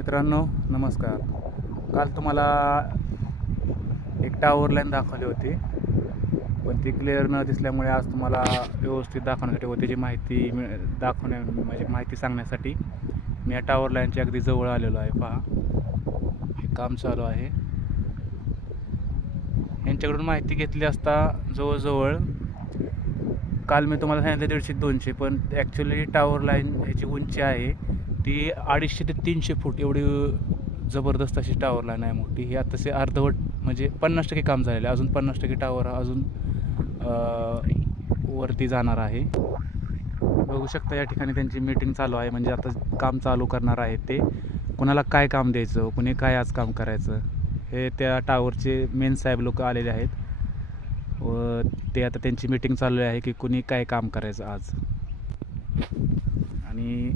मित्रांनो नमस्कार. काल तुम्हाला एक टावर लाईन दाखवली होती, पण ती क्लिअर न दिसल्यामुळे आज तुम्हाला व्यवस्थित दाखवण्यासाठी व त्याची माहिती म्हणजे माहिती सांगण्यासाठी मी या टावर लाईनच्या अगदी जवळ आलेलो आहे. पहा, हे काम चालू आहे. यांच्याकडून माहिती घेतली असता जवळजवळ काल मी तुम्हाला सांगितलं 150-200, पण ॲक्च्युली टावर लाईन ह्याची उंची आहे ती 250 ते 300 फूट एवढी जबरदस्त अशी टावर लाईन आहे मोठी. ही आता तसे अर्धवट म्हणजे 50% काम झालेलं आहे. अजून 50% टावर अजून वरती जाणार आहे. बघू शकता या ठिकाणी त्यांची मीटिंग चालू आहे. म्हणजे आता काम चालू करणार आहे ते. कुणाला काय काम द्यायचं, कुणी काय आज काम करायचं, हे त्या टावरचे मेन साहेब लोक आलेले आहेत व ते आता त्यांची मीटिंग चालू आहे की कुणी काय काम करायचं आज. आणि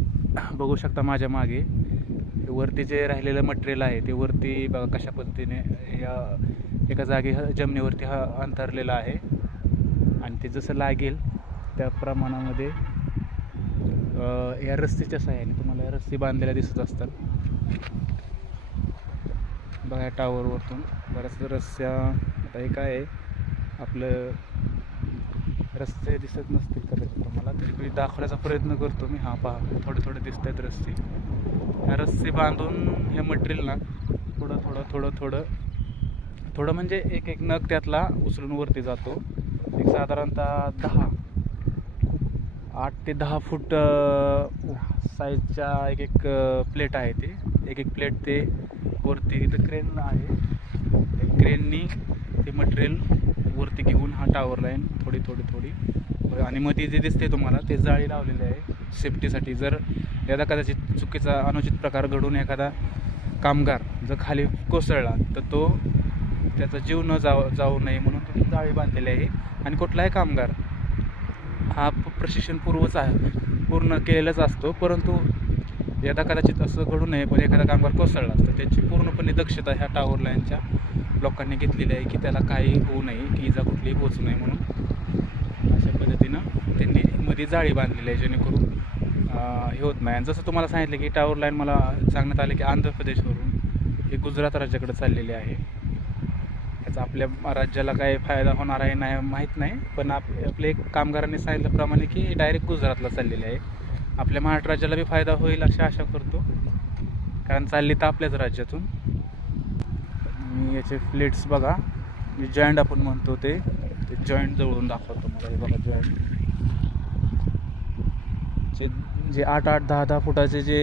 बघू शकता माझ्या मागे वरती जे राहिलेलं मटेरियल आहे ते वरती बघा कशा पद्धतीने या एका जागी जमिनीवरती अंतरलेलं आहे. आणि ते जसं लागेल त्या प्रमाणामध्ये या रस्सीच्या सहाय्याने तुम्हाला या रस्सी बांधलेल्या दिसत असतात बघा. या टावरवरतून बऱ्याच रस्त्या आता हे काय आहे आपलं रस्ते दिसत नसतील कदाचित तुम्हाला, तरी मी दाखवण्याचा प्रयत्न करतो मी. हा पहा, थोडे थोडे दिसत आहेत रस्ते. ह्या रस्ते बांधून हे मटेरियल ना थोडं थोडं थोडं थोडं थोडं म्हणजे एक एक नग त्यातला उचलून वरती जातो. एक साधारणतः 8 ते 10 फूट साईजच्या एक एक प्लेट आहे. ते एक एक प्लेट ते वरती इथं क्रेन आहे, त्या क्रेननी ते मटेरियल वरती घेऊन हा टावर लाईन थोडी थोडी थोडी. आणि मध्ये जे दिसते तुम्हाला ते जाळी लावलेली आहे सेफ्टीसाठी. जर एखादा कदाचित चुकीचा अनुचित प्रकार घडून एखादा कामगार जर खाली कोसळला तर तो त्याचा जीव न जाऊ नये म्हणून ती जाळी बांधलेली आहे. आणि कुठलाही कामगार हा प्रशिक्षण पूर्ण केलेलाच असतो, परंतु यदा कदाचित असं घडू नये पण एखादा कामगार कोसळला तर त्याची पूर्णपणे दक्षता ह्या टावर लाईनच्या लोकांनी घेतलेली आहे की त्याला काही होऊ नये, की इजा कुठलीही पोचू नये म्हणून अशा पद्धतीनं त्यांनी मध्ये जाळी बांधलेली आहे जेणेकरून हे होत नाही. आणि जसं तुम्हाला सांगितलं की टावर लाईन मला सांगण्यात आलं की आंध्र प्रदेशवरून हे गुजरात राज्याकडे चाललेले आहे. याचा आपल्या राज्याला काय फायदा होणार आहे नाही माहीत नाही, पण आपले कामगारांनी सांगितल्याप्रमाणे की डायरेक्ट गुजरातला चाललेले आहे. आपल्या महाराष्ट्र राज्याला बी फायदा होईल अशी आशा करतो, कारण चालली तर आपल्याच राज्यातून. मी याचे प्लेट्स बघा, मी जॉईंट आपण म्हणतो ते जॉईंट जवळून दाखवतो मला. हे बघा जॉईंट जे 8-8, 10-10 फुटाचे जे